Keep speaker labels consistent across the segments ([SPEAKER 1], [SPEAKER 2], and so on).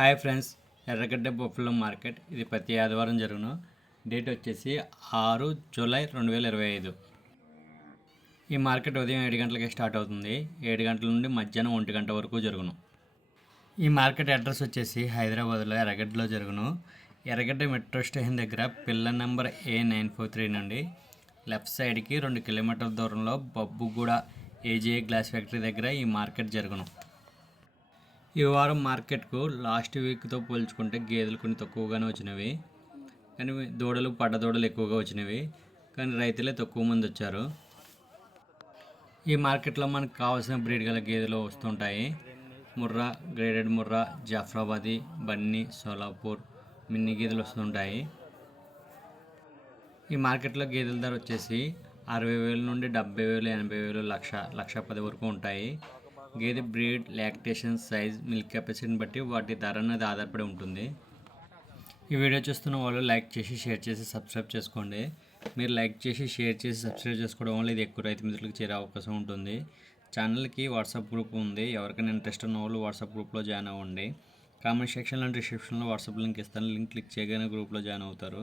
[SPEAKER 1] Hi friends Erragadda బొప్పల market. ఇది ప్రతి ఆదివారం జరుగును. డేట్ వచ్చేసి ఆరు జూలై రెండు వేల ఇరవై ఐదు. ఈ మార్కెట్ ఉదయం ఏడు గంటలకి స్టార్ట్ అవుతుంది. ఏడు గంటల నుండి మధ్యాహ్నం ఒంటి గంట వరకు జరుగును. ఈ మార్కెట్ అడ్రస్ వచ్చేసి హైదరాబాద్లో ఎర్రగడ్డలో జరుగును. ఎర్రగడ్డ మెట్రో స్టేషన్ దగ్గర pillar number A nine four three నుండి లెఫ్ట్ సైడ్కి రెండు కిలోమీటర్ల దూరంలో బబ్బుగూడ ఏజీఏ గ్లాస్ ఫ్యాక్టరీ దగ్గర ఈ మార్కెట్ జరుగును. ఈ వారం మార్కెట్కు లాస్ట్ వీక్తో పోల్చుకుంటే గేదెలు కొన్ని తక్కువగానే వచ్చినవి. కానీ దూడలు పడ్డ దూడలు ఎక్కువగా వచ్చినవి. కానీ రైతులే తక్కువ మంది వచ్చారు. ఈ మార్కెట్లో మనకు కావాల్సిన బ్రీడ్ గల గేదెలు వస్తుంటాయి. ముర్రా గ్రేడెడ్ ముర్రా జాఫ్రాబాదీ బన్నీ సోలాపూర్ మిన్ని గేదెలు వస్తుంటాయి. ఈ మార్కెట్లో గేదెల ధర వచ్చేసి అరవై వేల నుండి డెబ్బై వేలు ఎనభై వేలు లక్ష లక్ష పది వరకు ఉంటాయి. గేదె బ్రీడ్ లాక్టేషన్ సైజ్ మిల్క్ కెపాసిటీని బట్టి వాటి ధర అనేది ఆధారపడి ఉంటుంది. ఈ వీడియో చూస్తున్న వాళ్ళు లైక్ చేసి షేర్ చేసి సబ్స్క్రైబ్ చేసుకోండి. మీరు లైక్ చేసి షేర్ చేసి సబ్స్క్రైబ్ చేసుకోవడం వల్ల ఇది ఎక్కువ రైతు మిత్రులకు చేరే అవకాశం ఉంటుంది. ఛానల్కి వాట్సాప్ గ్రూప్ ఉంది. ఎవరికైనా ఇంట్రెస్ట్ ఉన్న వాళ్ళు వాట్సాప్ గ్రూప్లో జాయిన్ అవ్వండి. కామెంట్ సెక్షన్లో డిస్క్రిప్షన్లో వాట్సాప్ లింక్ ఇస్తాను. లింక్ క్లిక్ చేయగానే గ్రూప్లో జాయిన్ అవుతారు.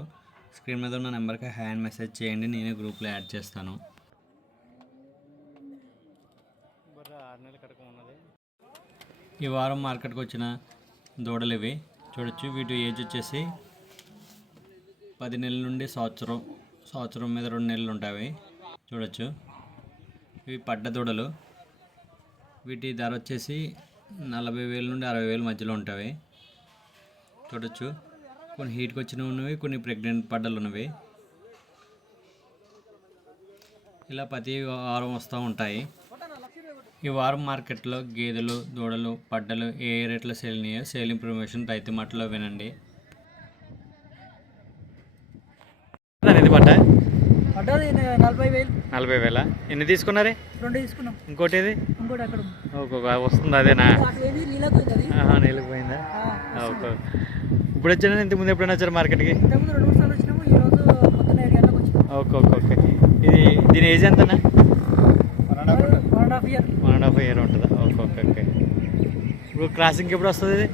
[SPEAKER 1] స్క్రీన్ మీద ఉన్న నెంబర్కి హ్యాండ్ మెసేజ్ చేయండి. నేనే గ్రూప్లో యాడ్ చేస్తాను. ఈ వారం మార్కెట్కి వచ్చిన దూడలు ఇవి. చూడొచ్చు వీటి ఏజ్ వచ్చేసి పది నెలల నుండి సంవత్సరం సంవత్సరం మీద రెండు నెలలు ఉంటాయి చూడొచ్చు ఇవి పడ్డ దూడలు. వీటి ధర వచ్చేసి నలభై వేల నుండి అరవై వేల మధ్యలో ఉంటాయి చూడొచ్చు కొన్ని హీట్కి వచ్చినవి ఉన్నవి కొన్ని ప్రెగ్నెంట్ పడ్డలు ఉన్నవి. ఇలా ప్రతి వారం వస్తూ ఉంటాయి. ఈ వారం మార్కెట్లో గేదెలు దూడలు పడ్డలు ఏ ఏ రేట్లో సేల్ అయ్యాయో సేల్ ఇన్ఫర్మేషన్ రైతు మాటలో వినండి. ఇది పట్ట
[SPEAKER 2] పడ్డది నలభై వేలు.
[SPEAKER 1] నలభై వేల? ఎన్ని తీసుకున్నారే?
[SPEAKER 2] రెండు తీసుకున్నాం.
[SPEAKER 1] ఇంకోటి ఇది
[SPEAKER 2] ఇంకోటి అక్కడ.
[SPEAKER 1] ఒక్కొక్క వస్తుంది అదేనా?
[SPEAKER 2] అటు ఏది నీళ్ళకు అవుతుంది
[SPEAKER 1] ఆహా, నీళ్ళకి పోయిందా? ఓకే ఇప్పుడు వచ్చాను ఇంత ముందు ఎప్పుడైనా వచ్చారు మార్కెట్కి? Okay okay okay. ఇది దీని ఏజ్ ఎంతనా
[SPEAKER 2] year
[SPEAKER 1] one and half year ఉంటుందా? ఓకే ఓకే ఓకే ఇప్పుడు క్రాసింగ్ ఎప్పుడు వస్తుంది ఇది?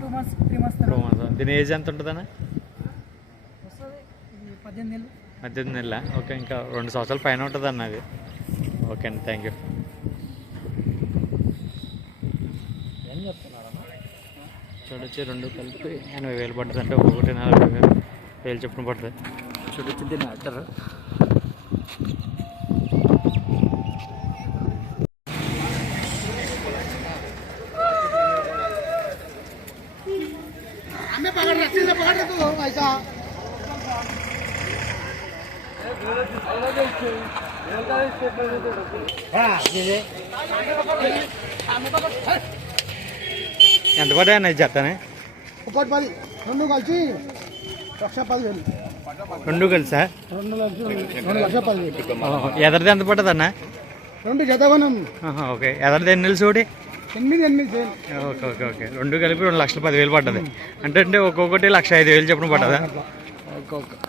[SPEAKER 2] Two months three months
[SPEAKER 1] two
[SPEAKER 2] తర్వాత.
[SPEAKER 1] మంత్స్ దీని ఏజ్ ఎంత ఉంటుందన్నా?
[SPEAKER 2] ఇది పద్దెనిమిది నెలలు.
[SPEAKER 1] ఓకే ఇంకా రెండు సంవత్సరాల పైన ఉంటుంది అన్న అది. ఓకే అండి థ్యాంక్ యూ చూడొచ్చి రెండు కలిపి ఎనభై వేలు పడుతుంది అంటే ఒక్కొక్కటి నలభై వేలు వేలు చొప్పున పడుతుంది. చూడొచ్చి దీన్ని అంటారు
[SPEAKER 2] पकड़ रस्सी से पकड़ तू ऐसा
[SPEAKER 1] ఎంత పడ్డాయి అన్న ఇది చెప్తానే
[SPEAKER 2] ఒకటి పది రెండు కలిసి లక్ష పది వేలు
[SPEAKER 1] రెండు కలిసా
[SPEAKER 2] రెండు లక్ష రెండు లక్ష పది వేలు
[SPEAKER 1] ఎదరిది ఎంత పడుతుంది అన్న
[SPEAKER 2] రెండు జతవనం
[SPEAKER 1] ఆహా, ఓకే ఎదరిది ఎన్ని నిలిచి ఒకటి
[SPEAKER 2] ఎనిమిది
[SPEAKER 1] ఓకే ఓకే ఓకే. రెండు కలిపి రెండు లక్షల పదివేలు పడ్డది. అంటే అంటే ఒక్కొక్కటి లక్ష ఐదు వేలు చొప్పున పడ్డదా?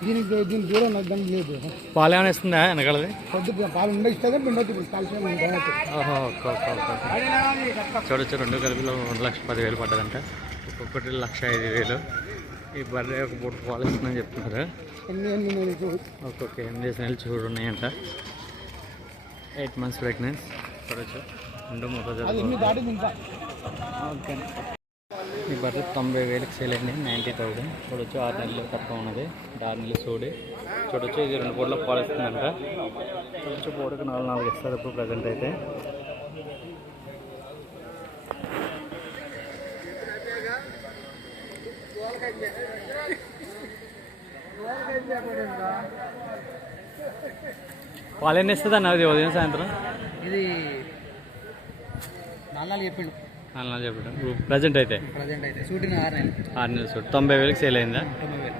[SPEAKER 2] దీనికి దీని దూరం నాకు దానికి లేదు.
[SPEAKER 1] పాలు ఏమైనా ఇస్తుందా వెనకాలది?
[SPEAKER 2] పాలు ఉండే
[SPEAKER 1] చూడొచ్చు రెండు కలిపిలో రెండు లక్షల పదివేలు పడ్డదంట. ఒక్కొక్కటి లక్ష ఐదు వేలు. ఈ బర్రె ఒక పూట పాలు ఇస్తుందని చెప్తున్నారు. ఒక్కొక్క ఎనిమిది నెలలు చూడు ఉన్నాయంట. ఎయిట్ మంత్స్ ప్రెగ్నెన్స్ చూడొచ్చు.
[SPEAKER 2] ఎన్ని
[SPEAKER 1] ఓకే. ఈ బర్రె తొంభై వేలకు సేల్ అయింది నైంటీ థౌసండ్ చూడొచ్చు ఆరు నెలలు తక్కువ ఉన్నది. ఆరు నెలలు సూడి. చూడొచ్చు ఇది రెండు పూటలో పాలు ఇస్తుందంట చూడొచ్చు పూటకు నాలుగు నాలుగు ఇస్తారు ఇప్పుడు ప్రజెంట్ అయితే. పాలు ఎన్ని ఇస్తుంది అన్న అది ఉదయం సాయంత్రం?
[SPEAKER 2] ఇది నాలుగు చెప్పిండు
[SPEAKER 1] నాలుగు చెప్పడం ప్రజెంట్ అయితే?
[SPEAKER 2] ప్రజెంట్ అయితే. షూటింగ్ ఆరు నెలలు.
[SPEAKER 1] ఆరు నెలలు సూడి తొంభై వేలకు సేల్ అయిందా?
[SPEAKER 2] తొమ్మిది వేలు.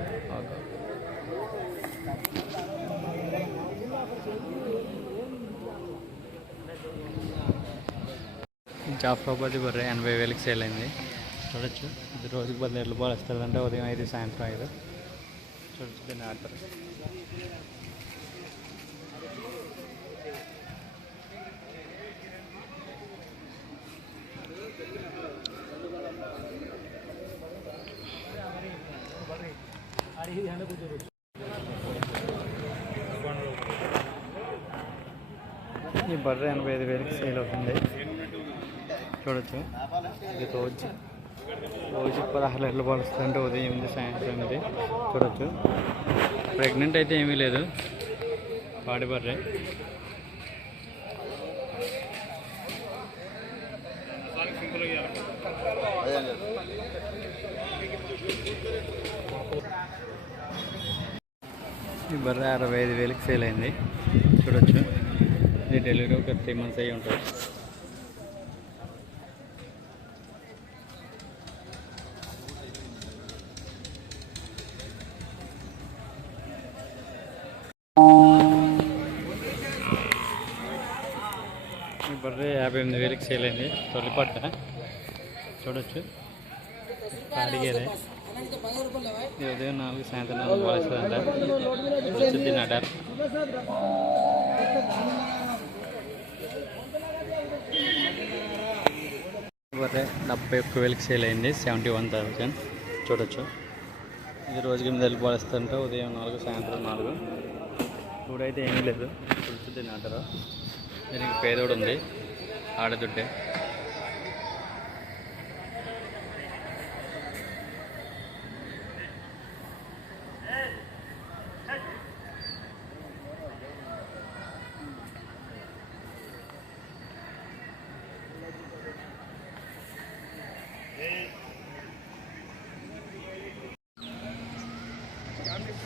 [SPEAKER 1] జాఫ్రాబాద్ బర్రె ఎనభై వేలకు సేల్ అయింది. చూడొచ్చు. ఇది రోజుకి పది లీటర్ల పాలు ఇస్తారంటే ఉదయం ఐదు సాయంత్రం ఐదు. చూడొచ్చు. దీన్ని ఆడతారు. ఈ బర్రె ఎనభై ఐదు వేలకి సేల్ అవుతుంది. చూడొచ్చు. ఇది రోజు. రోజు పదహారు లీటర్లు పడుతుందంటే ఉదయం ఎనిమిది సాయంత్రం ఎనిమిది. చూడొచ్చు. ప్రెగ్నెంట్ అయితే ఏమీ లేదు. పాడి బర్రె. బర్రె అరవై ఐదు వేలకి సేల్ అయింది. చూడొచ్చు. ఇది డెలివరీ ఒక త్రీ మంత్స్ అయ్యి ఉంటుంది. బర్రె యాభై ఎనిమిది వేలకి సేల్ అయింది. తొలిపట్ట చూడొచ్చు. అడిగేదే ఈ ఉదయం నాలుగు సాయంత్రం నాలుగు వస్తుందంట వచ్చింది నడారు బర్రె డెబ్బై ఒక్క వేలకు సేల్ అయింది సెవెంటీ వన్ థౌసండ్ చూడొచ్చు. ఇది రోజుకి మీద వెళ్ళిపోతుంటే ఉదయం నాలుగు సాయంత్రం నాలుగు. ఇప్పుడైతే ఏమీ లేదు. పులుసుద్ది నాటరు దీనికి పేదోడు ఉంది. ఆడదుడ్డే.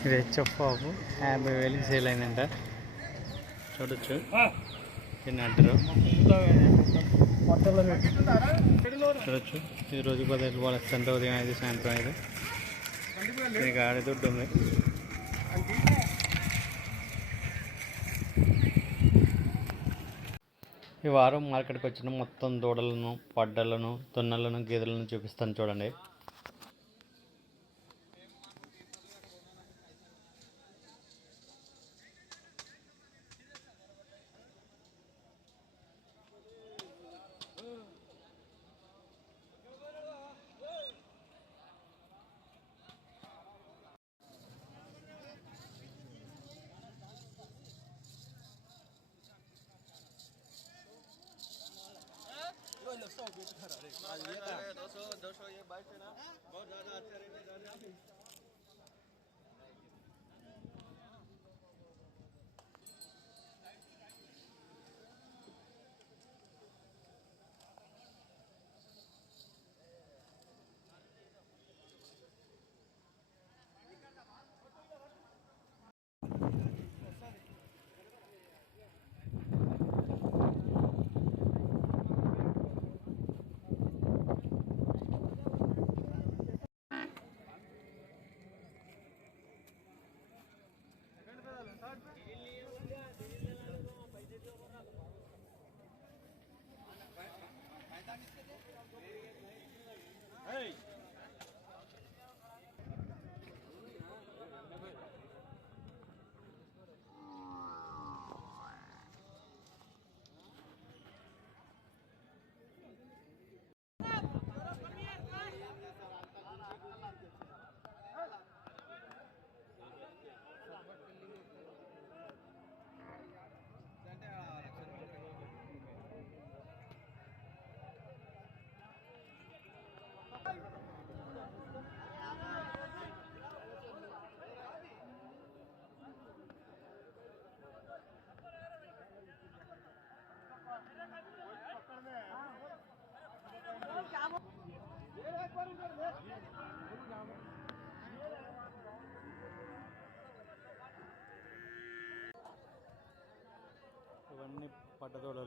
[SPEAKER 1] ఇది హెచ్ఎఫ్ బాబు. యాభై వేలకి సేల్ అయిందంట. చూడొచ్చు. దీన్ని అంటారు. చూడొచ్చు. ఇది రోజు పదహైదు వాళ్ళు వస్తుంటే ఉదయం ఐదు సాయంత్రం ఐదు. దీనికి ఆడే దుడ్డు ఉంది. ఈ వారం మార్కెట్కి వచ్చిన మొత్తం దూడలను పడ్డలను తున్నలను గేదెలను చూపిస్తాను చూడండి. हाँ, ये तो खरा रे दो सौ दो सौ ये बाइक है ना? Hey. त्यांनी पाठवलं